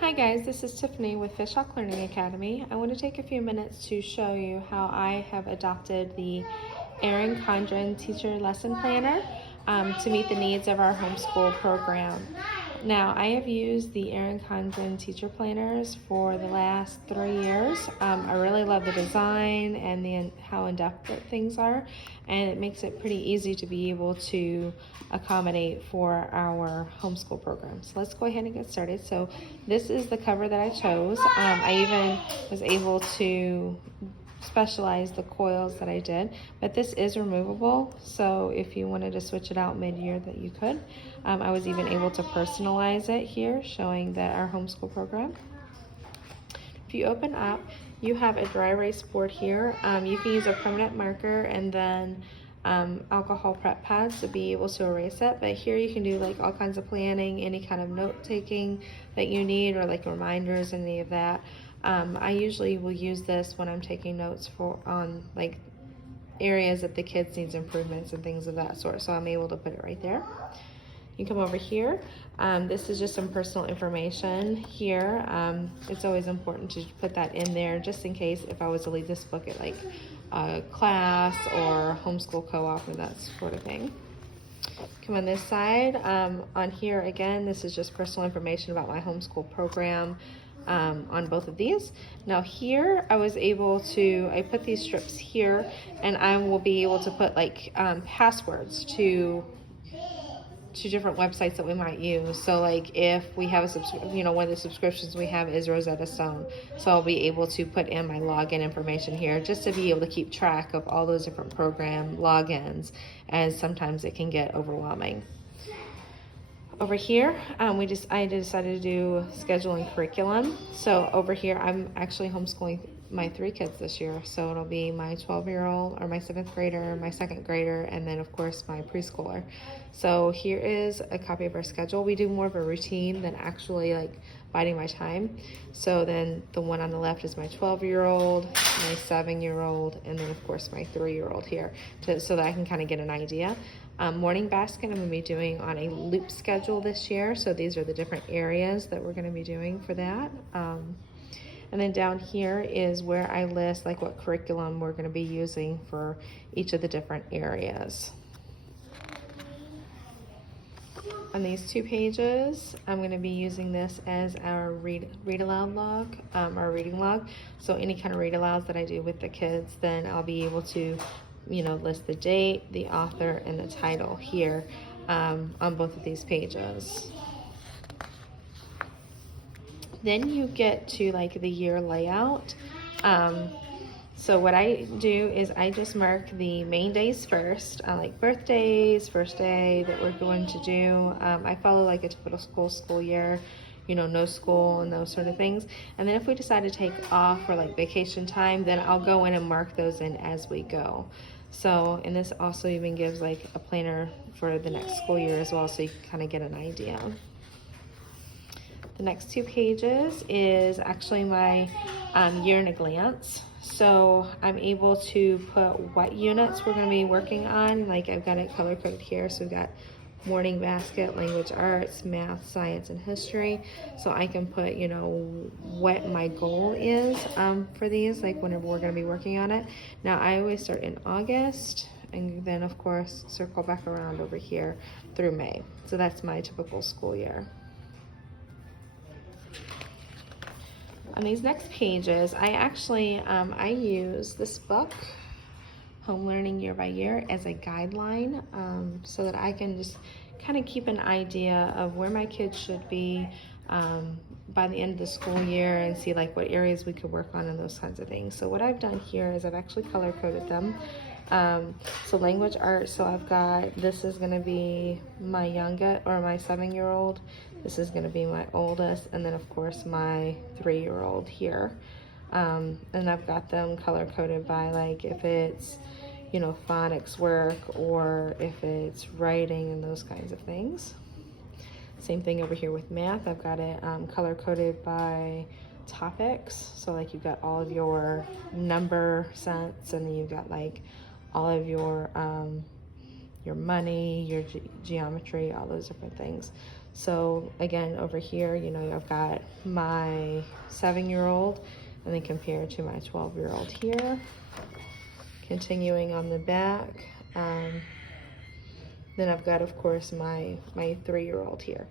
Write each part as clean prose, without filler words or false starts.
Hi guys, this is Tiffany with Fish Hawk Learning Academy. I want to take a few minutes to show you how I have adopted the Erin Condren Teacher Lesson Planner to meet the needs of our homeschool program. Now, I have used the Erin Condren Teacher Planners for the last 3 years. I really love the design and how in-depth things are, and it makes it pretty easy to be able to accommodate for our homeschool program. So let's go ahead and get started. So this is the cover that I chose. I even was able to specialize the coils that I did, but this is removable, so if you wanted to switch it out mid-year that you could. I was even able to personalize it here, showing that our homeschool program. If you open up, you have a dry erase board here. You can use a permanent marker and then alcohol prep pads to be able to erase it, but here you can do like all kinds of planning, any kind of note taking that you need, or like reminders, any of that. I usually will use this when I'm taking notes on like areas that the kids needs improvements and things of that sort, so I'm able to put it right there. You come over here. This is just some personal information here. It's always important to put that in there just in case if I was to leave this book at like a class or homeschool co-op and that sort of thing. Come on this side. On here again, this is just personal information about my homeschool program on both of these. Now here I was able to, I put these strips here, and I will be able to put like passwords to different websites that we might use. So like if we have one of the subscriptions we have is Rosetta Stone, so I'll be able to put in my login information here just to be able to keep track of all those different program logins, as sometimes it can get overwhelming. Over here, I decided to do schedule and curriculum. So over here, I'm actually homeschooling my 3 kids this year. So it'll be my 12-year-old, or my 7th grader, my 2nd grader, and then of course my preschooler. So here is a copy of our schedule. We do more of a routine than actually like biding my time. So then the one on the left is my 12-year-old, my 7-year-old, and then of course my 3-year-old here, so that I can kind of get an idea. Morning basket I'm going to be doing on a loop schedule this year, so these are the different areas that we're going to be doing for that. And then down here is where I list like what curriculum we're going to be using for each of the different areas. On these 2 pages, I'm going to be using this as our read aloud log, our reading log. So any kind of read alouds that I do with the kids, then I'll be able to list the date, the author, and the title here on both of these pages. Then you get to like the year layout. So what I do is I just mark the main days first, like birthdays, first day that we're going to do. I follow like a typical school year, no school and those sort of things. And then if we decide to take off for like vacation time, then I'll go in and mark those in as we go. So, and this also even gives like a planner for the next school year as well, so you can kind of get an idea. The next 2 pages is actually my year in a glance. So I'm able to put what units we're going to be working on. Like I've got it color coded here. So we've got morning basket, language arts, math, science, and history. So I can put, what my goal is for these, like whenever we're going to be working on it. Now I always start in August, and then of course circle back around over here through May. So that's my typical school year. On these next pages, I actually, I use this book, Home Learning Year by Year, as a guideline, so that I can just kind of keep an idea of where my kids should be by the end of the school year, and see like what areas we could work on and those kinds of things. So what I've done here is I've actually color coded them. So language arts, so I've got, this is going to be my youngest, or my 7-year-old. This is going to be my oldest, and then of course my 3-year-old here. And I've got them color coded by like if it's, phonics work, or if it's writing and those kinds of things. Same thing over here with math. I've got it color coded by topics. So like you've got all of your number sense, and then you've got like all of your money, your geometry, all those different things. So again, over here, you know, I've got my 7-year-old and then compared to my 12-year-old here. Continuing on the back, then I've got, of course, my 3-year-old here.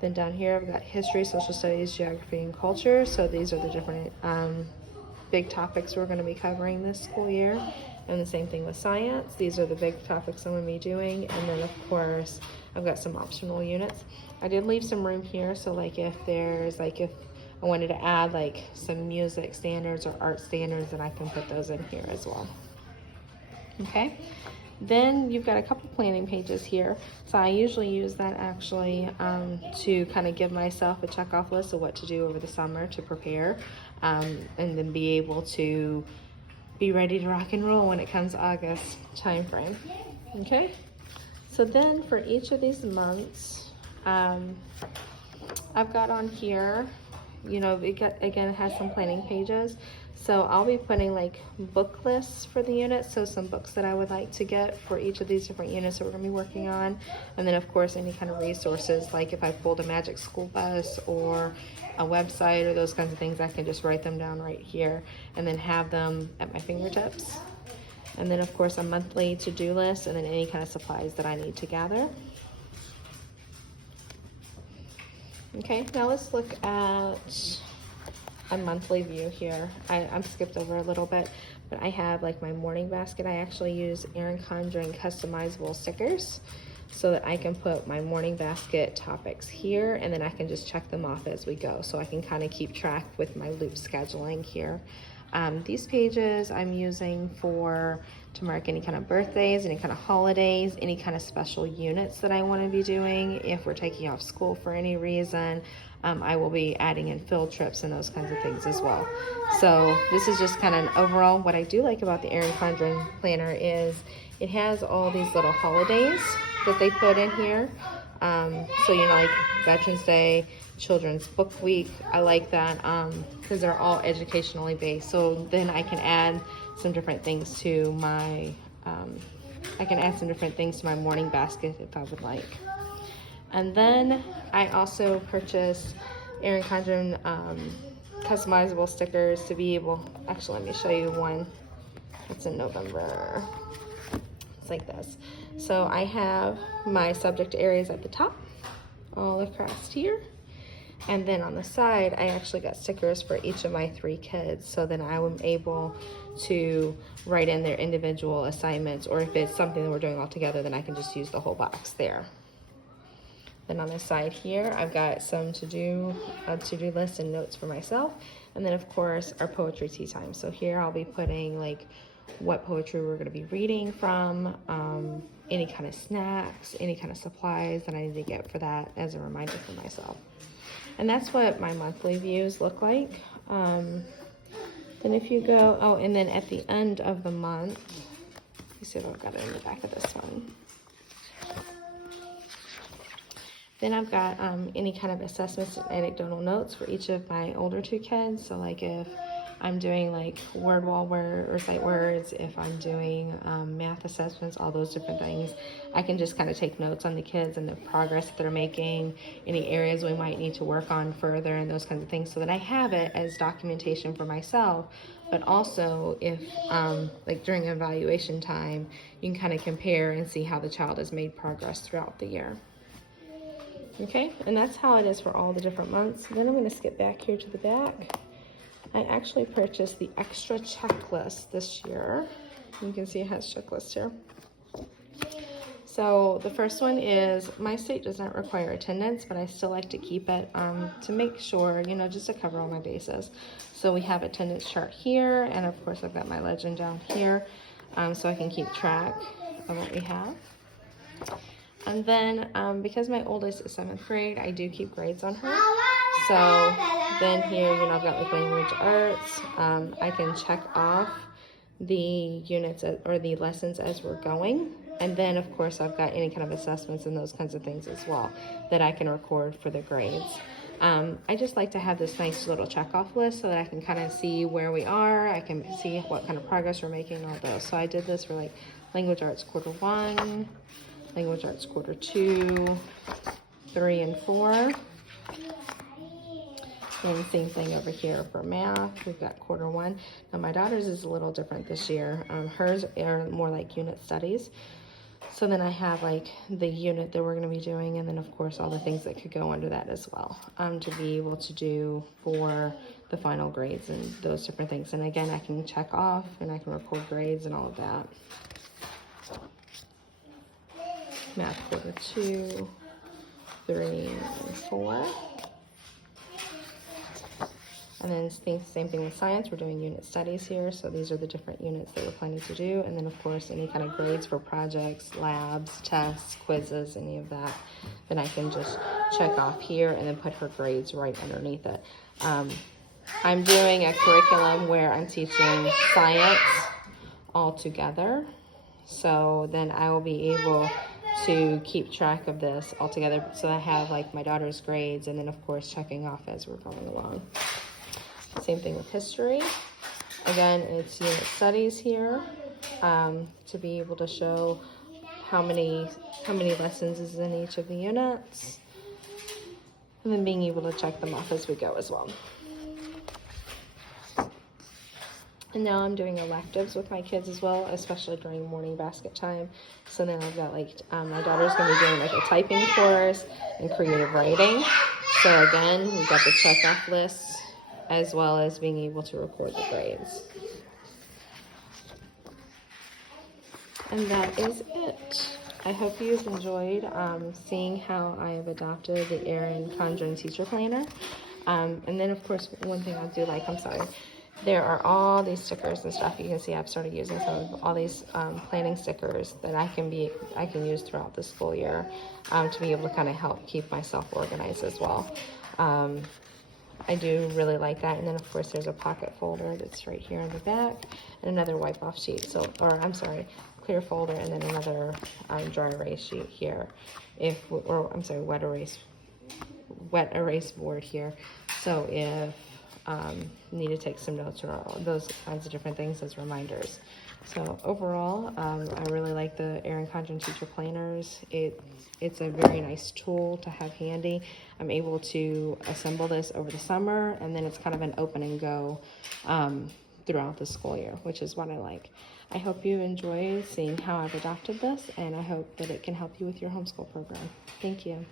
Then down here, I've got history, social studies, geography, and culture. So these are the different big topics we're going to be covering this school year. And the same thing with science. These are the big topics I'm going to be doing. And then, of course, I've got some optional units. I did leave some room here, so like if I wanted to add like some music standards or art standards, then I can put those in here as well. Okay. Then you've got a couple planning pages here. So I usually use that actually to kind of give myself a checkoff list of what to do over the summer to prepare, and then be able to be ready to rock and roll when it comes August time frame. Okay. So then for each of these months, I've got on here, you know, again, it has some planning pages. So I'll be putting like book lists for the units, so some books that I would like to get for each of these different units that we're going to be working on. And then, of course, any kind of resources, like if I pulled a Magic School Bus or a website or those kinds of things, I can just write them down right here and then have them at my fingertips. And then, of course, a monthly to-do list, and then any kind of supplies that I need to gather. Okay, now let's look at a monthly view here. I'm skipped over a little bit, but I have like my morning basket. I actually use Erin Condren customizable stickers so that I can put my morning basket topics here, and then I can just check them off as we go, so I can kind of keep track with my loop scheduling here. These pages I'm using to mark any kind of birthdays, any kind of holidays, any kind of special units that I want to be doing. If we're taking off school for any reason, I will be adding in field trips and those kinds of things as well. So this is just kind of an overall. What I do like about the Erin Condren planner is it has all these little holidays that they put in here. So, you know, like Veterans Day, Children's Book Week, I like that because they're all educationally based. So then I can add some different things to my, morning basket if I would like. And then I also purchased Erin Condren customizable stickers to be able, actually let me show you one. It's in November. It's like this. So I have my subject areas at the top, all across here. And then on the side, I actually got stickers for each of my 3 kids. So then I am able to write in their individual assignments, or if it's something that we're doing all together, then I can just use the whole box there. Then on the side here, I've got some to-do lists and notes for myself. And then of course, our poetry tea time. So here I'll be putting like what poetry we're gonna be reading from, any kind of snacks, any kind of supplies that I need to get for that as a reminder for myself. And that's what my monthly views look like. Then if you go, and then at the end of the month, let me see if I've got it in the back of this one. Then I've got any kind of assessments and anecdotal notes for each of my older 2 kids. So like if I'm doing like word wall word or sight words, if I'm doing math assessments, all those different things, I can just kind of take notes on the kids and the progress that they're making, any areas we might need to work on further, and those kinds of things, so that I have it as documentation for myself. But also if like during evaluation time, you can kind of compare and see how the child has made progress throughout the year. Okay, and that's how it is for all the different months. Then I'm going to skip back here to the back. I actually purchased the extra checklist this year. You can see it has checklists here. So the first one is, my state does not require attendance, but I still like to keep it to make sure, you know, just to cover all my bases. So we have attendance chart here, and of course I've got my legend down here, so I can keep track of what we have. And then because my oldest is 7th grade, I do keep grades on her. So then here, you know, I've got like language arts. I can check off the units or the lessons as we're going. And then of course I've got any kind of assessments and those kinds of things as well that I can record for the grades. I just like to have this nice little check-off list so that I can kind of see where we are. I can see what kind of progress we're making, all those. So I did this for like language arts quarter 1, language arts quarter 2, 3 and 4. And same thing over here for math. We've got quarter 1. Now my daughter's is a little different this year. Hers are more like unit studies. So then I have like the unit that we're going to be doing, and then of course all the things that could go under that as well, to be able to do for the final grades and those different things. And again, I can check off and I can record grades and all of that. Math quarter 2, 3, and 4. And then same thing with science. We're doing unit studies here. So these are the different units that we're planning to do. And then of course, any kind of grades for projects, labs, tests, quizzes, any of that, then I can just check off here and then put her grades right underneath it. I'm doing a curriculum where I'm teaching science all together. So then I will be able to keep track of this all together. So I have like my daughter's grades and then of course checking off as we're going along. Same thing with history. Again, it's unit studies here, to be able to show how many lessons is in each of the units, and then being able to check them off as we go as well. And now I'm doing electives with my kids as well, especially during morning basket time. So then I've got like, my daughter's gonna be doing like a typing course and creative writing. So again, we've got the check off list, as well as being able to record the grades. And that is it. I hope you've enjoyed seeing how I have adopted the Erin Condren teacher planner. And then of course, one thing I do like, there are all these stickers and stuff. You can see I've started using some of all these planning stickers that I can use throughout the school year, to be able to kind of help keep myself organized as well. I do really like that. And then of course there's a pocket folder that's right here in the back, and another wipe off sheet. Clear folder, and then another dry erase sheet here. Wet erase board here. So if need to take some notes or those kinds of different things as reminders. So overall, I really like the Erin Condren teacher planners. It's a very nice tool to have handy. I'm able to assemble this over the summer, and then it's kind of an open and go throughout the school year, which is what I like. I hope you enjoy seeing how I've adopted this, and I hope that it can help you with your homeschool program. Thank you.